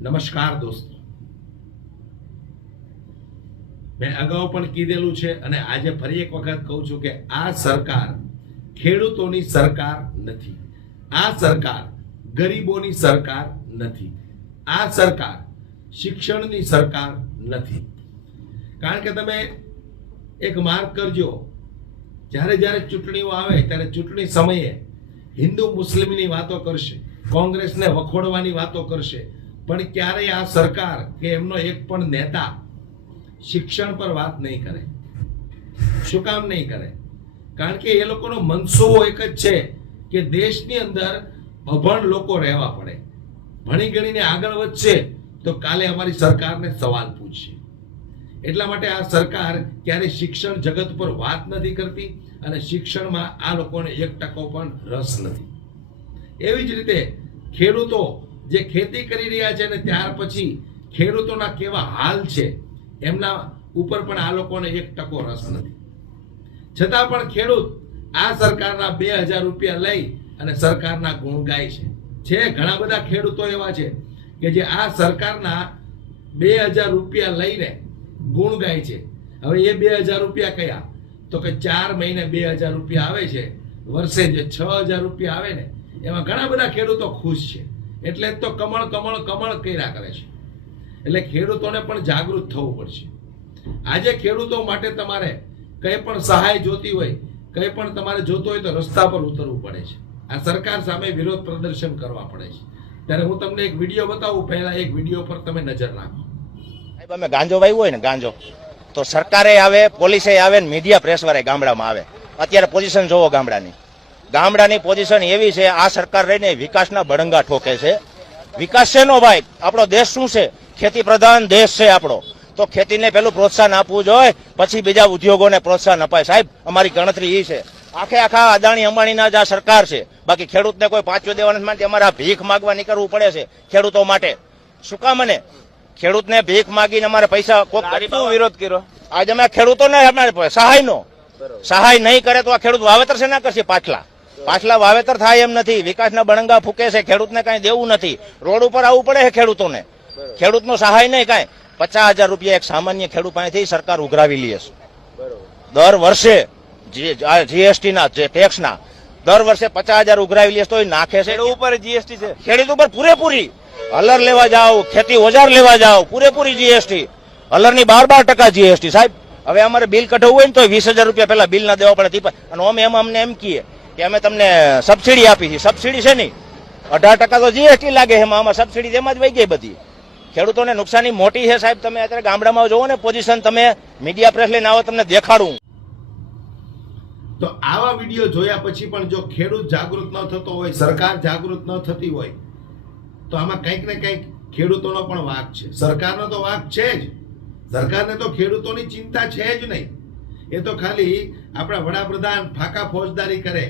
નમસ્કાર દોસ્તો, મેં અગાઉ પણ કીધેલું છે અને આજે ફરી એક વખત કહું છું કે આ સરકાર ખેડૂતોની સરકાર નથી, આ સરકાર ગરીબોની સરકાર નથી, આ સરકાર શિક્ષણની સરકાર નથી. કારણ કે તમે એક માર્ક કરજો, જ્યારે જ્યારે ચૂંટણીઓ આવે ત્યારે ચૂંટણી સમયે હિન્દુ મુસ્લિમની વાતો કરશે, કોંગ્રેસને વખોડવાની વાતો કરશે, પણ ક્યારેય આ સરકાર કે એમનો એક પણ નેતા શિક્ષણ પર વાત નહીં કરે. શું કામ નહીં કરે? કારણ કે એ લોકોનો મનસૂબો એક જ છે કે દેશની અંદર અભણ લોકો રહેવા પડે. ભણી ગણીને આગળ વધશે તો કાલે અમારી સરકારને સવાલ પૂછશે. એટલા માટે આ સરકાર ક્યારેય શિક્ષણ જગત પર વાત નથી કરતી અને શિક્ષણમાં આ લોકોને 1% પણ રસ નથી. એવી જ રીતે ખેડૂતો જે ખેતી કરી રહ્યા છે અને ત્યાર પછી ખેડૂતોના કેવા હાલ છે એમના ઉપર પણ આ લોકોને 1% રસ નથી. છતાં પણ ખેડૂત આ સરકારના 2000 રૂપિયા લઈ અને સરકારના ગુણ ગાય છે. ઘણા બધા ખેડૂતો એવા છે કે જે આ સરકારના 2000 રૂપિયા લઈને ગુણ ગાય છે. હવે એ 2000 રૂપિયા કયા? તો કે 4 મહિને 2000 રૂપિયા આવે છે, વર્ષે જે 6000 રૂપિયા આવે ને એમાં ઘણા બધા ખેડૂતો ખુશ છે. એટલે જ તો કમળ કમળ કમળ કર્યા કરે છે. એટલે ખેડૂતોને પણ જાગૃત થવું પડશે. આજે ખેડૂતો માટે તમારે કંઈ પણ સહાય જોતી હોય, કંઈ પણ તમારે જોતો હોય તો રસ્તા પર ઉતરવું પડે છે. આ સરકાર સામે વિરોધ પ્રદર્શન કરવા પડે છે. ત્યારે હું તમને એક વિડીયો બતાવું. પહેલા એક વિડીયો પર તમે નજર નાખો. અમે ગાંજો વાવ્યું હોય ને, ગાંજો તો સરકારે આવે, પોલીસે આવે ને મીડિયા પ્રેસ વાળા ગામડામાં આવે. અત્યારે પોઝિશન જોવો ગામડાની પોઝિશન એવી છે, આ સરકાર રહીને વિકાસના બળંગા ઠોકે છે. વિકાસ છે નો ભાઈ, આપણો દેશ શું છે? ખેતી પ્રધાન દેશ છે આપણો. તો ખેતીને પેલું પ્રોત્સાહન આપવું જોઈએ, પછી બીજા ઉદ્યોગોને પ્રોત્સાહન અપાય. સાહેબ, અમારી ગણતરી એ છે. આખા અદાણી અંબાણીના જ આ સરકાર છે. બાકી ખેડૂતને કોઈ પાછું દેવાનું માટે અમારે ભીખ માગવા નીકળવું પડે છે ખેડૂતો માટે. શું કામ? મને ખેડૂતને ભીખ માગીને અમારે પૈસા વિરોધ કર્યો. આજે અમે ખેડૂતોને સહાય નહીં કરે તો આ ખેડૂત વાવેતર છે ના કરશે. પાછલા વાવેતર થાય એમ નથી. વિકાસના બળંગા ફૂકે છે. ખેડૂતને કઈ દેવું નથી. રોડ ઉપર આવવું પડે છે ખેડૂતોને. ખેડૂતનો સહાય નહીં કાંઈ. 50,000 રૂપિયા એક સામાન્ય ખેડૂત પાસેથી સરકાર ઉઘરાવી લે છે દર વર્ષે. જીએસટી ના ટેક્સ ના દર વર્ષે 50,000 ઉઘરાવી લે તો નાખે છે. ઉપર જીએસટી છે ખેડૂત ઉપર પૂરેપૂરી. હલર લેવા જાઓ, ખેતી ઓજાર લેવા જાઓ, પૂરેપૂરી જીએસટી. હલરની 12% જીએસટી. સાહેબ, હવે અમારે બિલ કઢાવવું હોય ને તો 20,000 રૂપિયા પેલા બિલ ના દેવા પડે. અને અમે અમને એમ કહીએ કે અમે તમને સબસિડી આપી છે. સબસિડી છે નહીં, 18% તો જીએસટી લાગે છે. આમાં સબસિડી એમાં જ વહી ગઈ બધી. ખેડૂતોને નુકસાની મોટી છે. સાહેબ, તમે અત્યારે ગામડામાં જોવો ને પોઝિશન, તમે મીડિયા પ્રેસ લઈને આવો, તમને દેખાડું. તો આવા વિડીયો જોયા પછી પણ જો ખેડૂત જાગૃત ન થતો હોય, સરકાર જાગૃત ન થતી હોય, તો આમાં કંઈક ને કંઈક ખેડૂતોનો પણ વાંક છે. સરકારનો તો વાંક છે જ. સરકારને તો ખેડૂતોની ચિંતા છે જ નહીં. એ તો ખાલી આપણા વડાપ્રધાન ફાકા ફોજદારી કરે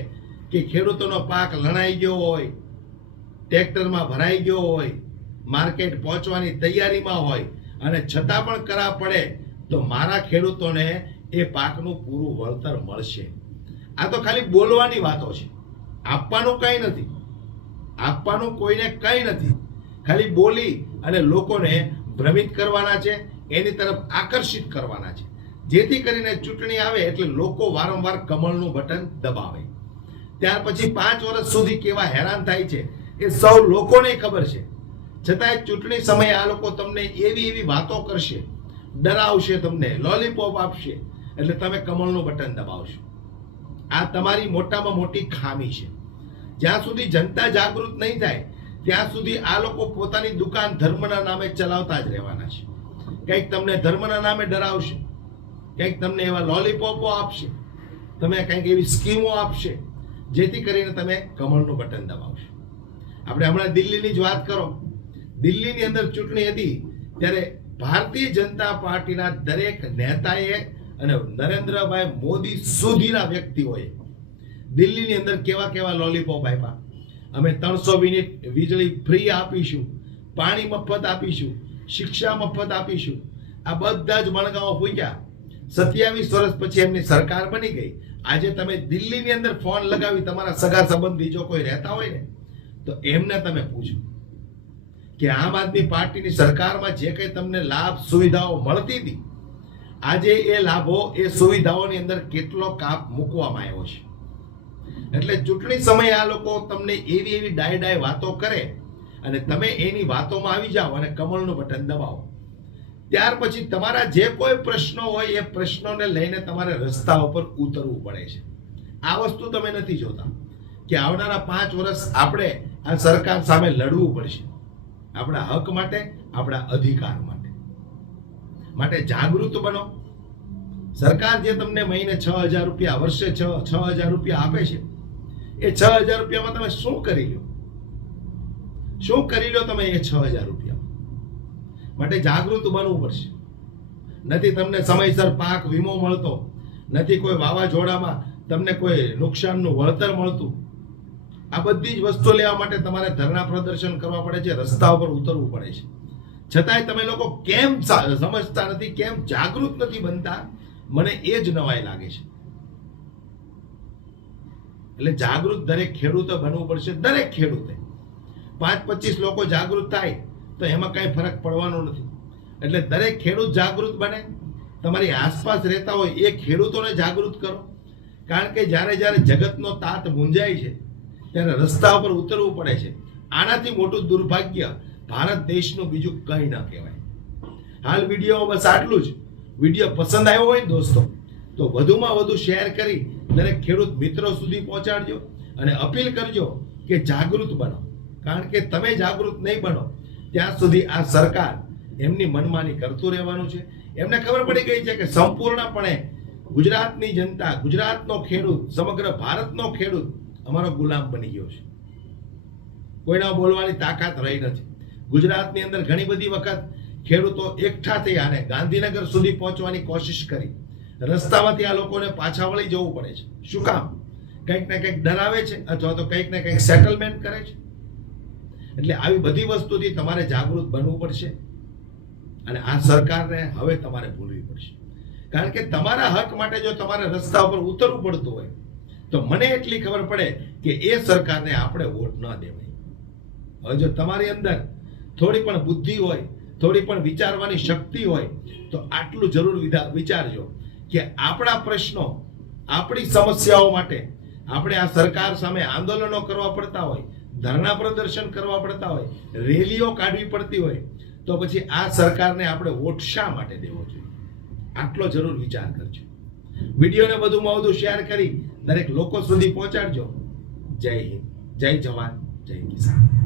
કે ખેડૂતોનો પાક લણાઈ ગયો હોય, ટ્રેક્ટરમાં ભરાઈ ગયો હોય, માર્કેટ પહોંચવાની તૈયારીમાં હોય અને છતાં પણ કરા પડે તો મારા ખેડૂતોને એ પાકનું પૂરું વળતર મળશે. આ તો ખાલી બોલવાની વાતો છે. આપવાનું કંઈ નથી. આપવાનું કોઈને કંઈ નથી. ખાલી બોલી અને લોકોને ભ્રમિત કરવાના છે, એની તરફ આકર્ષિત કરવાના છે, જેથી કરીને ચૂંટણી આવે એટલે લોકો વારંવાર કમળનું બટન દબાવે. ત્યાર પછી 5 વર્ષ સુધી કેવા હેરાન થાય છે એ સૌ લોકોને ખબર છે. છતાંય ચૂંટણી સમયે આ લોકો તમને એવી વાતો કરશે, ડરાવશે, તમને લોલીપોપ આપશે એટલે તમે કમળનું બટન દબાવશો. આ તમારી મોટામાં મોટી ખામી છે. જ્યાં સુધી જનતા જાગૃત નહીં થાય ત્યાં સુધી આ લોકો પોતાની દુકાન ધર્મના નામે ચલાવતા જ રહેવાના છે. કંઈક તમને ધર્મના નામે ડરાવશે, કંઈક તમને એવા લોલીપોપો આપશે, તમે કંઈક એવી સ્કીમો આપશે જેથી કરીને તમે કમળનું બટન દબાવશો. આપણે હમણાં દિલ્હીની જ વાત કરો. દિલ્હીની અંદર ચૂંટણી હતી ત્યારે ભારતીય જનતા પાર્ટીના દરેક નેતાએ અને નરેન્દ્રભાઈ મોદી સુધીના વ્યક્તિઓએ દિલ્હીની અંદર કેવા લોલીપોપ આપ્યા. અમે 300 યુનિટ વીજળી ફ્રી આપીશું, પાણી મફત આપીશું, શિક્ષા મફત આપીશું. આ બધા જ મણગાઓ ફૂક્યા. 27 વર્ષ પછી એમની સરકાર બની ગઈ. આજે તમે દિલ્હીની અંદર ફોન લગાવી તમારા સગા સંબંધી જો કોઈ રહેતા હોય ને તો એમને તમે પૂછો કે આમ આદમી પાર્ટીની સરકારમાં જે કંઈ તમને લાભ સુવિધાઓ મળતી હતી, આજે એ લાભો એ સુવિધાઓની અંદર કેટલો કાપ મૂકવામાં આવ્યો છે. એટલે ચૂંટણી સમયે આ લોકો તમને એવી એવી ડાય વાતો કરે અને તમે એની વાતોમાં આવી જાઓ અને કમળનું બટન દબાવો. ત્યાર પછી તમારા જે કોઈ પ્રશ્નો હોય એ પ્રશ્નોને લઈને તમારે રસ્તા ઉપર ઉતરવું પડે છે. આ વસ્તુ તમે નથી જોતા કે આવનારા 5 વર્ષ આપણે આ સરકાર સામે લડવું પડશે, આપણા હક માટે, આપણા અધિકાર માટે. માટે જાગૃત બનો. સરકાર જે તમને મહિને 6,000 રૂપિયા, વર્ષે 6,000 રૂપિયા આપે છે, એ 6,000 રૂપિયામાં તમે શું કરી લો? શું કરી લો તમે એ 6,000 રૂપિયા? માટે જાગૃત બનવું પડશે. નથી તમને સમયસર પાક વીમો મળતો, નથી કોઈ વાવાઝોડામાં તમને કોઈ નુકસાનનું વળતર મળતું. આ બધી જ વસ્તુ લેવા માટે તમારે ધરણા પ્રદર્શન કરવા પડે છે, રસ્તા ઉપર ઉતરવું પડે છે. છતાંય તમે લોકો કેમ સમજતા નથી, કેમ જાગૃત નથી બનતા, મને એ જ નવાઈ લાગે છે. એટલે જાગૃત દરેક ખેડૂતે બનવું પડશે. દરેક ખેડૂતે 5-25 લોકો જાગૃત થાય તો એમાં કઈ ફરક પડવાનો નથી. એટલે દરેક ખેડૂત જાગૃત બને. તમારી આસપાસ રહેતા હોય એ ખેડૂતોને જાગૃત કરો. કારણ કે જ્યારે જ્યારે જગતનો તાત મૂંઝાય છે ત્યારે રસ્તા ઉપર ઉતરવું પડે છે. આનાથી મોટું દુર્ભાગ્ય ભારત દેશનું બીજું કંઈ ન કહેવાય. હાલ વિડીયો બસ આટલું જ. વિડીયો પસંદ આવ્યો હોય દોસ્તો તો વધુમાં વધુ શેર કરી દરેક ખેડૂત મિત્રો સુધી પહોંચાડજો અને અપીલ કરજો કે જાગૃત બનો. કારણ કે તમે જાગૃત નહીં બનો ત્યાં સુધી આ સરકાર એમની મનમાની કરતું રહેવાનું છે. એમને ખબર પડી ગઈ છે કે સંપૂર્ણપણે ગુજરાતની જનતા, ગુજરાતનો ખેડૂત, સમગ્ર ભારતનો ખેડૂત અમારો ગુલામ બની ગયો છે. કોઈના બોલવાની તાકાત રહી નથી. ગુજરાતની અંદર ઘણી બધી વખત ખેડૂતો એકઠા થઈ અને ગાંધીનગર સુધી પહોંચવાની કોશિશ કરી. રસ્તામાંથી આ લોકોને પાછા વળી જવું પડે છે. શું કામ? કંઈક ને કંઈક ડરાવે છે અથવા તો કંઈક ને કંઈક સેટલમેન્ટ કરે છે. એટલે આવી બધી વસ્તુથી તમારે જાગૃત બનવું પડશે અને આ સરકારને હવે તમારે ભૂલવી પડશે. કારણ કે તમારા હક માટે જો તમારે રસ્તા ઉપર ઉતરવું પડતું હોય તો મને એટલી ખબર પડે કે એ સરકારને આપણે વોટ ન દેવાય. હવે જો તમારી અંદર થોડી પણ બુદ્ધિ હોય, થોડી પણ વિચારવાની શક્તિ હોય તો આટલું જરૂર વિચારજો કે આપણા પ્રશ્નો, આપણી સમસ્યાઓ માટે આપણે આ સરકાર સામે આંદોલનો કરવા પડતા હોય, ધરણા પ્રદર્શન કરવા પડતા હોય, રેલીઓ કાઢવી પડતી હોય તો પછી આ સરકારને આપણે વોટ શા માટે દેવો જોઈએ? આટલો જરૂર વિચાર કરજો. વિડીયોને વધુમાં વધુ શેર કરી દરેક લોકો સુધી પહોંચાડજો. જય હિન્દ, જય જવાન, જય કિસાન.